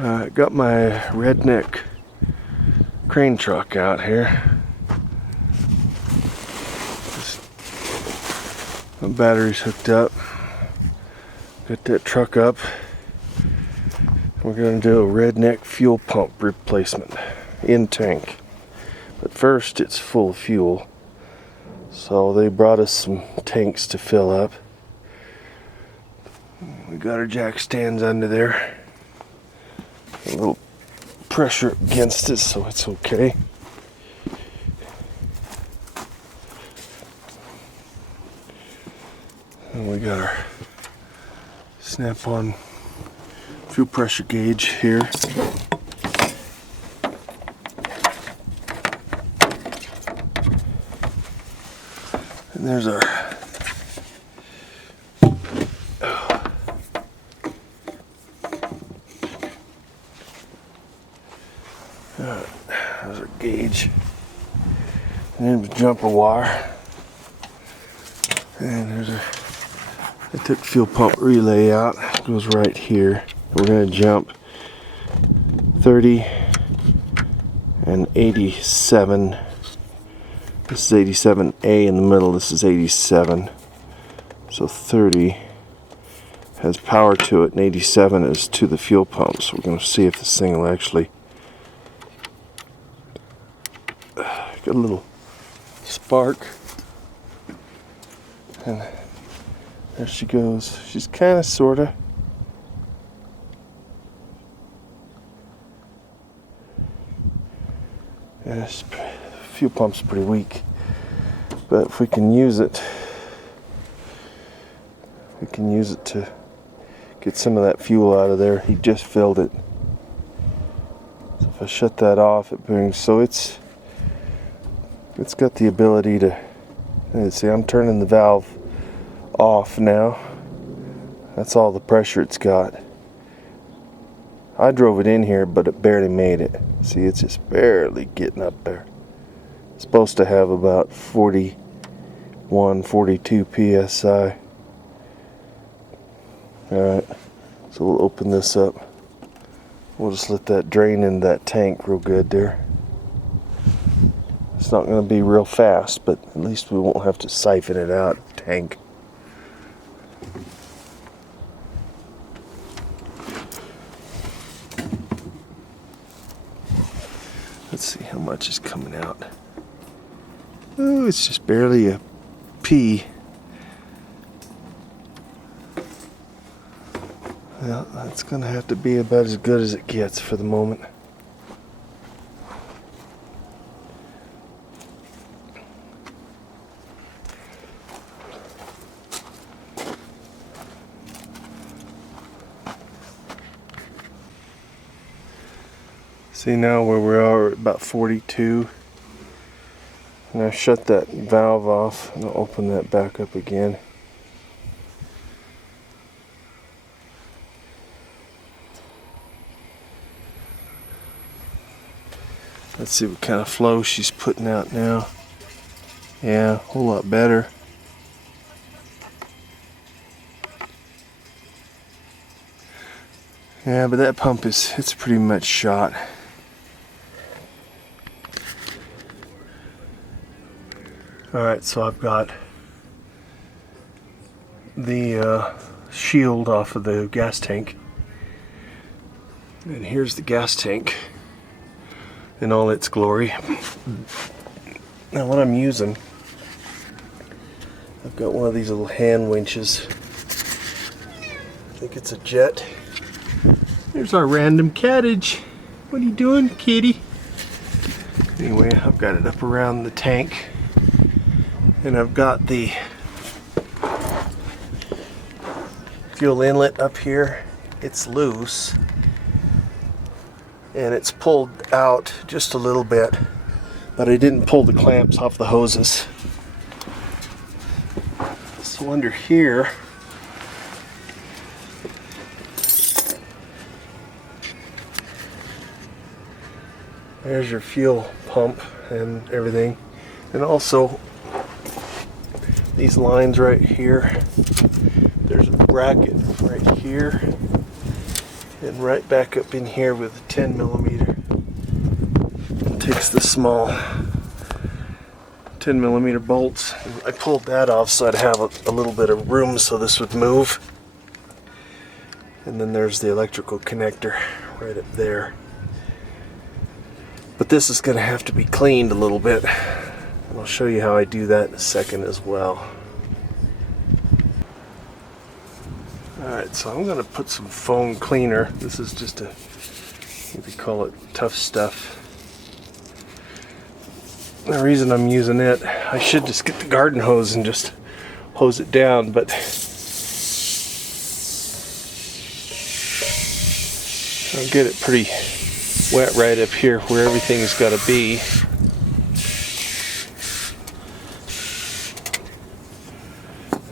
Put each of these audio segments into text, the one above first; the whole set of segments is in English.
Got my redneck crane truck out here. My battery's hooked up. Got that truck up. We're going to do a redneck fuel pump replacement in tank. But first it's full of fuel. So they brought us some tanks to fill up. We got our jack stands under there. A little pressure against it, so it's okay. And we got our snap-on fuel pressure gauge here. And there's our there's our gauge. And there's a jumper wire. And there's a, I took fuel pump relay out. It goes right here. We're going to jump 30 and 87. This is 87A in the middle. This is 87. So 30 has power to it, and 87 is to the fuel pump. So we're going to see if this thing will actually. Got a little spark. And there she goes. She's kind of, sort of. Yeah, this fuel pump's pretty weak. But if we can use it, to get some of that fuel out of there. He just filled it. So if I shut that off, it brings, so it's got the ability to, let's see, I'm turning the valve off now. That's all the pressure it's got. I drove it in here, but it barely made it. See, it's just barely getting up there. It's supposed to have about 41, 42 psi. Alright, so we'll open this up. We'll just let that drain into that tank real good there. It's not going to be real fast, but at least we won't have to siphon it out tank. Let's see how much is coming out. Oh, it's just barely a P. Well, that's going to have to be about as good as it gets for the moment. See now where we are at about 42. And I shut that valve off and I'll open that back up again. Let's see what kind of flow she's putting out now. Yeah, a whole lot better. Yeah, but that pump it's pretty much shot. Alright, so I've got the shield off of the gas tank. And here's the gas tank in all its glory. Now what I'm using, I've got one of these little hand winches. I think it's a jet. There's our random cattage. What are you doing, kitty? Anyway, I've got it up around the tank. And I've got the fuel inlet up here. It's loose. And it's pulled out just a little bit. But I didn't pull the clamps off the hoses. So under here, there's your fuel pump and everything. And also, these lines right here, there's a bracket right here, And right back up in here with a 10 millimeter. It takes the small 10 millimeter bolts. I pulled that off so I'd have a little bit of room so this would move. And then there's the electrical connector right up there. But this is going to have to be cleaned a little bit. And I'll show you how I do that in a second as well. Alright, so I'm going to put some foam cleaner. This is just a, what do you call it, tough stuff. The reason I'm using it, I should just get the garden hose and just hose it down, but I'll get it pretty wet right up here where everything's got to be.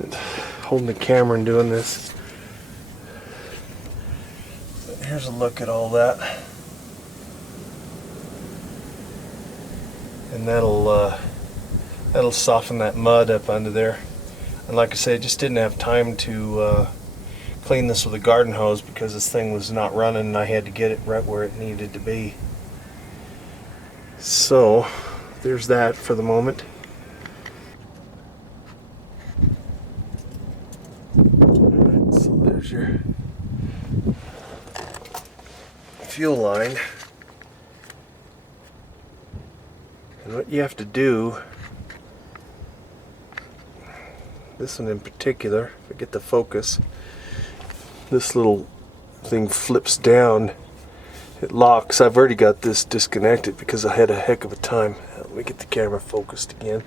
And holding the camera and doing this. Here's a look at all that. And that'll soften that mud up under there. And like I said, I just didn't have time to clean this with a garden hose because this thing was not running and I had to get it right where it needed to be. So there's that for the moment. Alright, so there's your fuel line. And what you have to do, this one in particular, if I get the focus, this little thing flips down, it locks. I've already got this disconnected because I had a heck of a time. Let me get the camera focused again.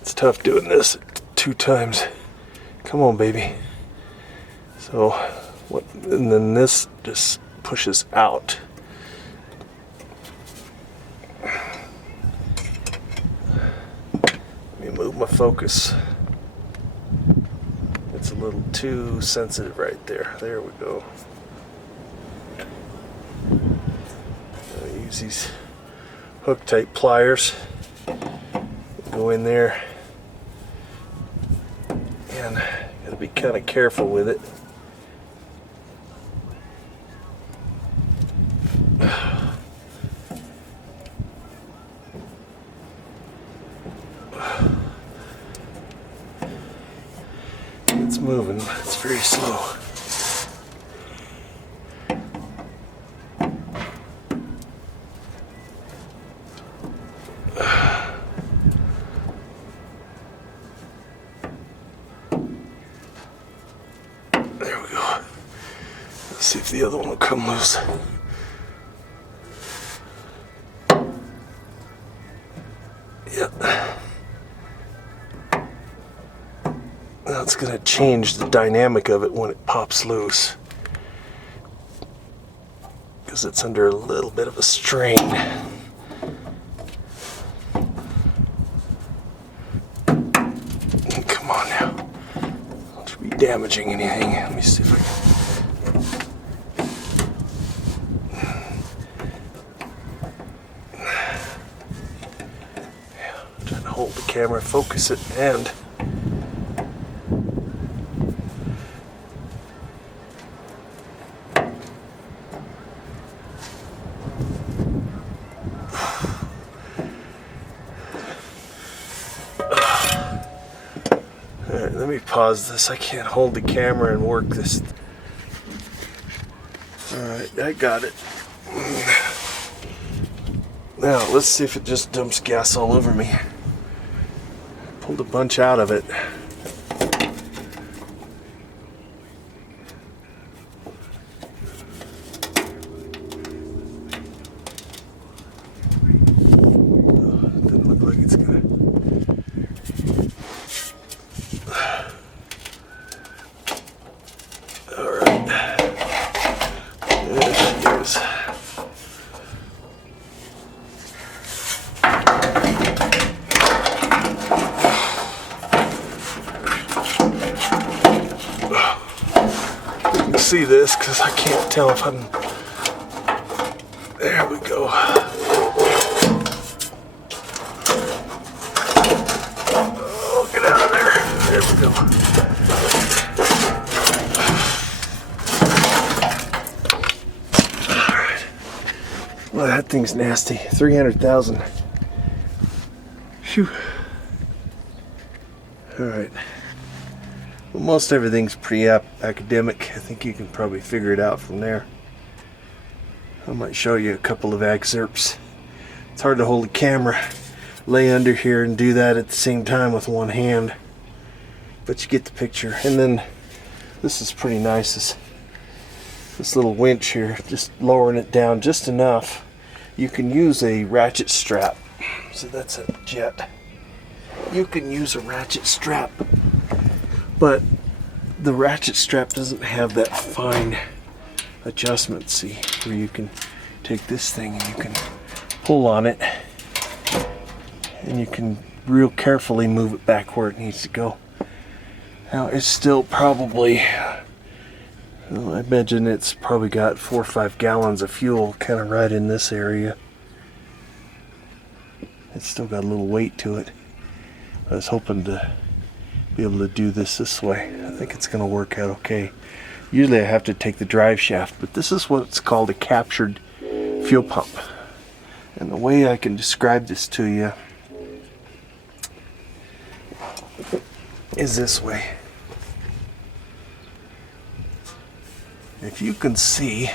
It's tough doing this 2 times. Come on, baby. So, and then this just pushes out. Let me move my focus. It's a little too sensitive right there. There we go. I use these hook type pliers. Go in there. And gotta be kind of careful with it. It's moving, but it's very slow. There we go. Let's see if the other one will come loose. Yep. That's going to change the dynamic of it when it pops loose, because it's under a little bit of a strain. Come on now. Don't be damaging anything. Let me see if I can. Yeah, I'm trying to hold the camera, focus it, and alright, let me pause this. I can't hold the camera and work this. Alright, I got it. Now, let's see if it just dumps gas all over me. Pulled a bunch out of it. Doesn't look like it's gonna. Alright. There she goes. You can see this because I can't tell if I'm. There we go. Oh, get out of there. There we go. Well, that thing's nasty. 300,000. Phew. Alright. Well, most everything's pretty academic. I think you can probably figure it out from there. I might show you a couple of excerpts. It's hard to hold a camera, lay under here and do that at the same time with one hand. But you get the picture. And then this is pretty nice. This little winch here, just lowering it down just enough. You can use a ratchet strap. So that's a jet. You can use a ratchet strap, but the ratchet strap doesn't have that fine adjustment, see, where you can take this thing and you can pull on it and you can real carefully move it back where it needs to go. Now it's still probably, well, I imagine it's probably got 4 or 5 gallons of fuel kind of right in this area. It's still got a little weight to it. I was hoping to be able to do this way. I think it's going to work out okay. Usually I have to take the drive shaft, but this is what's called a captured fuel pump. And the way I can describe this to you is this way. If you can see,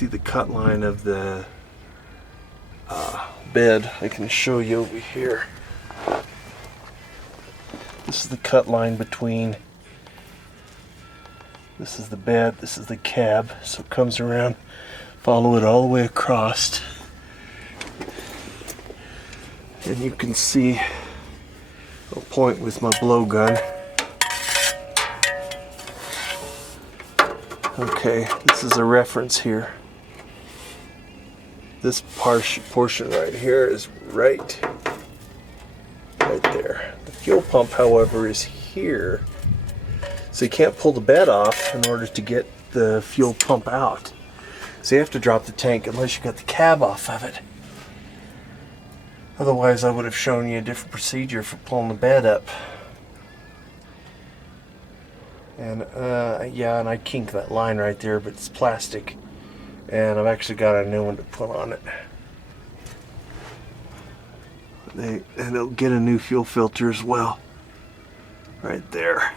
the cut line of the bed. I can show you over here. This is the cut line between, this is the bed, this is the cab, so it comes around, follow it all the way across, and you can see, I'll point with my blowgun. Okay, this is a reference here. This portion right here is right there. The fuel pump, however, is here. So you can't pull the bed off in order to get the fuel pump out. So you have to drop the tank unless you got the cab off of it. Otherwise, I would have shown you a different procedure for pulling the bed up. And yeah, and I kinked that line right there, but it's plastic. And I've actually got a new one to put on it. And it'll get a new fuel filter as well. Right there.